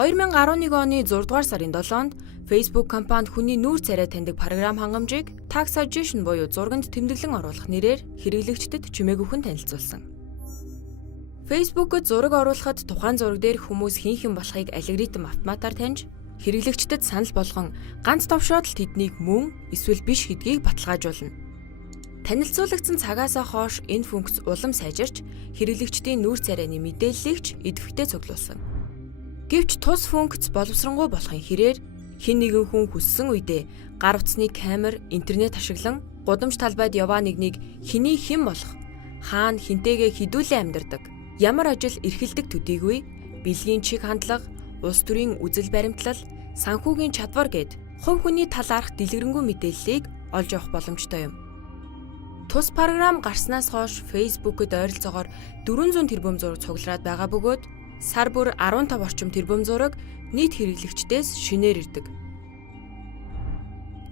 2011 оны 6 дугаар сарын 7-нд Facebook компанид хүний нүүр царай таньдаг програм хангамжийг Tag Suggestion буюу зурганд тэмдэглэн оруулах нэрээр хэрэглэгчдэд чимээгүйхэн танилцуулсан. Facebook-д зураг оруулахад тухайн зураг дээр хүмүүс хэн болохыг алгоритм автоматар таньж хэрэглэгчдэд санал болгон ганц товшоод л тэднийг мөн эсвэл биш гэдгийг баталгаажуулна. Танилцуулагдсан цагаасаа хойш энэ функц улам сайжирч хэрэглэгчдийн нүүр царайны мэдээллийг ч идэвхтэй цуглуулсан. Гэвч тус функц боловсронгуй болохын хэрээр хэн нэгэн хүн хүссэн үедээ гар утасны камер, интернет ашиглан гудамж талбайд яваа нэгнийг хэний хэн болох, хаана хинтэйгээ хідүүлэн амьдардаг, ямар ажил эрхэлдэг төдийгүй бэлгийн чиг хандлага, улс төрийн үзэл баримтлал, санхүүгийн чадвар гэд хувь хүний талаарх дэлгэрэнгүй мэдээллийг олж авах боломжтой юм. Тус програм гарснаас хойш Facebook-д ойролцоогоор 400 тэрбум зураг цуглараад байгаа бөгөөд сар бүр 15 орчим тэрбум зураг нийт хэрэглэгчдээс шинээр ирдэг.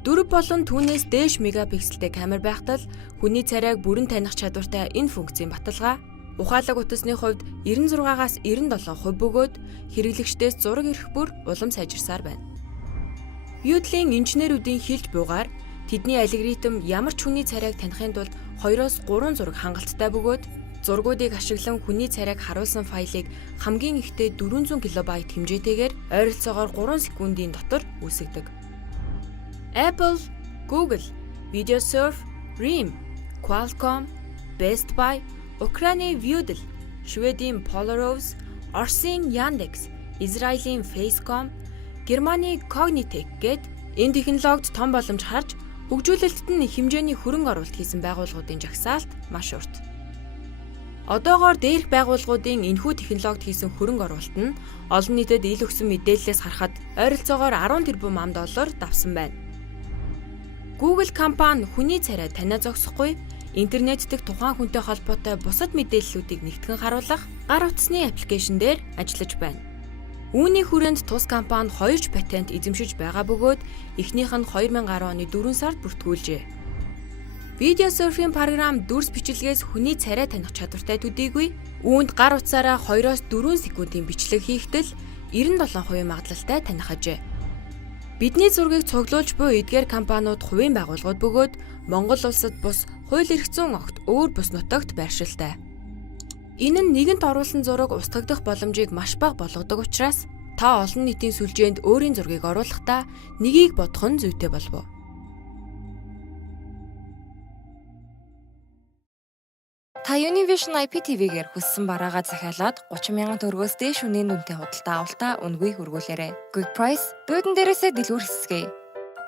4 болон түүнээс дээш мегапикселтэй камер байхад л хүний царайг бүрэн таних чадвартай энэ функцийн баталгаа ухаалаг утасны хувьд 96-аас 97% бөгөөд хэрэглэгчдээс зураг ирэх бүр улам сайжирсаар байна. Юудлын инженерүүдийн хэлж буйгаар тэдний алгоритм ямар ч хүний царайг танихын тулд 2-3 зураг хангалттай бөгөөд зургуудыг ашиглан хүний царайг харуулсан файлыг хамгийн ихдээ 400 кБ хэмжээтэйгээр ойролцоогоор 3 секундын дотор үүсгэдэг. Apple, Google, VideoSurf, RIM, Qualcomm, Best Buy, Украины Viudel, Шведийн Polaroid, Оросын Yandex, Израилийн Facecom, Германы Cognitec гэд энэ технологид том боломж харж хөгжүүлэлтэд нь хэмжээний хөрөнгө оруулалт хийсэн байгууллагуудын жагсаалт маш урт. Одоогоор дээрх байгууллагуудын энэхүү технологид хийсэн хөрөнгө оруулалт нь олон нийтэд ил өгсөн мэдээллээс харахад ойролцоогоор 10 тэрбум $10 давсан байна. Google компани хүний царай танаа зогсохгүй, интернет дэх тухайн хүнтэй холбоотой бусад мэдээллүүдийг нэгтгэн харуулах гар утасны аппликейшн дээр ажиллаж байна. Үүний хүрээнд тус компани 2 патент эзэмшиж байгаа бөгөөд эхнийх нь 2010 оны 4 сард бүртгүүлжээ. VideoSurf-ийн програм дүрс бичлэгээс хүний царай таних чадвартай төдийгүй үүнд гар утсаараа 2-4 секундын бичлэг хийхдээ 97% магадлалтай таних ажээ. Бидний зургийг цуглуулж буй эдгээр компаниуд хувийн байгууллагууд бөгөөд Монгол улсад бус хууль эрх зүйн огт өөр бус нутагт байршилтай. Энэ нь нэгэнт оруулсан зураг устгагдах боломжийг маш бага болгодог учраас та олон нийтийн сүлжээнд өөрийн зургийг оруулахдаа нэгийг бодох нь зүйтэй болов. Та Univision IPTV-гээр хүссэн бараагаа захиалаад 30,000 төгрөгөөс дээш үнийн дүнтэй худалдаа авалтаа үнэгүй хөргүүлээрэй. Good price, буудан дээрээсээ дэлгүүр хэсгэе.